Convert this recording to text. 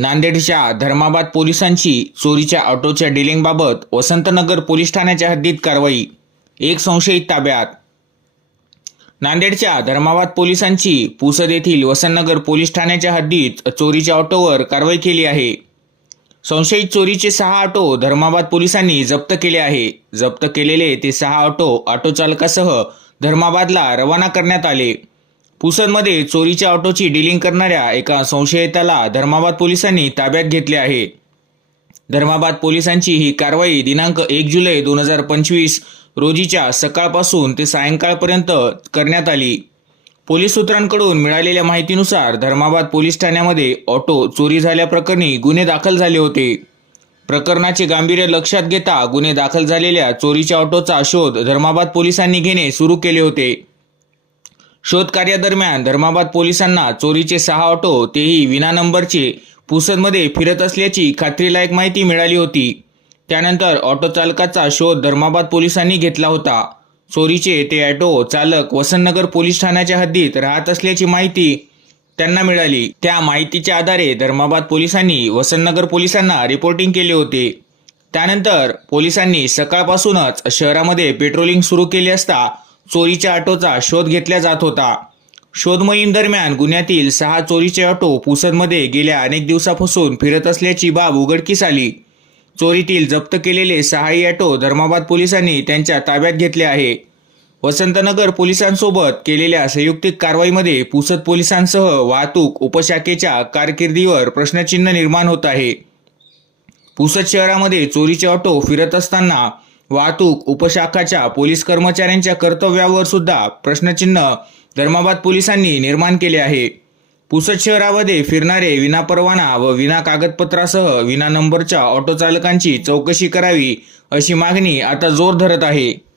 नांदेडच्या धर्माबाद पोलिसांची चोरीच्या ऑटोच्या डिलिंगबाबत वसंतनगर पोलीस ठाण्याच्या हद्दीत कारवाई. एक संशयित ताब्यात. नांदेडच्या धर्माबाद पोलिसांची पुसद येथील वसंतनगर पोलीस ठाण्याच्या हद्दीत चोरीच्या ऑटोवर कारवाई केली आहे. संशयित चोरीचे सहा ऑटो धर्माबाद पोलिसांनी जप्त केले आहे. जप्त केलेले ते सहा ऑटो ऑटो चालकासह धर्माबादला रवाना करण्यात आले. पुसदमध्ये चोरीच्या ऑटोची डिलिंग करणाऱ्या एका संशयिताला धर्माबाद पोलिसांनी ताब्यात घेतले आहे. धर्माबाद पोलिसांची ही कारवाई दिनांक एक जुलै दोन हजार पंचवीस रोजीच्या सकाळपासून ते सायंकाळपर्यंत करण्यात आली. पोलीस सूत्रांकडून मिळालेल्या माहितीनुसार धर्माबाद पोलीस ठाण्यामध्ये ऑटो चोरी झाल्याप्रकरणी गुन्हे दाखल झाले होते. प्रकरणाचे गांभीर्य लक्षात घेता गुन्हे दाखल झालेल्या चोरीच्या ऑटोचा शोध धर्माबाद पोलिसांनी घेणे सुरू केले होते. शोधकार्यादरम्यान धर्माबाद पोलिसांना चोरीचे सहा ऑटो तेही विना नंबरचे पुसदमध्ये फिरत असल्याची खात्रीलायक माहिती मिळाली होती. त्यानंतर ऑटो चालकाचा शोध धर्माबाद पोलिसांनी घेतला होता. चोरीचे ते ऑटो चालक वसंतनगर पोलीस ठाण्याच्या हद्दीत राहत असल्याची माहिती त्यांना मिळाली. त्या माहितीच्या आधारे धर्माबाद पोलिसांनी वसंतनगर पोलिसांना रिपोर्टिंग केले होते. त्यानंतर पोलिसांनी सकाळपासूनच शहरामध्ये पेट्रोलिंग सुरू केली असता चोरीच्या ऑटोचा शोध घेतला जात होता. शोध मोहीम दरम्यान गुन्ह्यातील सहा चोरीचे ऑटो पुसदमध्ये गेल्या अनेक दिवसापासून फिरत असल्याची बाब उघडकीस आली. चोरीतील जप्त केलेले सहाही ऑटो धर्माबाद पोलिसांनी त्यांच्या ताब्यात घेतले आहे. वसंतनगर पोलिसांसोबत केलेल्या संयुक्तिक कारवाईमध्ये पुसद पोलिसांसह वाहतूक उपशाखेच्या कारकिर्दीवर प्रश्नचिन्ह निर्माण होत आहे. पुसद शहरामध्ये चोरीचे ऑटो फिरत असताना वाहतूक उपशाखाच्या पोलीस कर्मचाऱ्यांच्या कर्तव्यावर सुद्धा प्रश्नचिन्ह धर्माबाद पोलिसांनी निर्माण केले आहे. पुसद शहरामध्ये फिरणारे विनापरवाना व विना कागदपत्रासह विना नंबरच्या ऑटो चालकांची चौकशी करावी अशी मागणी आता जोर धरत आहे.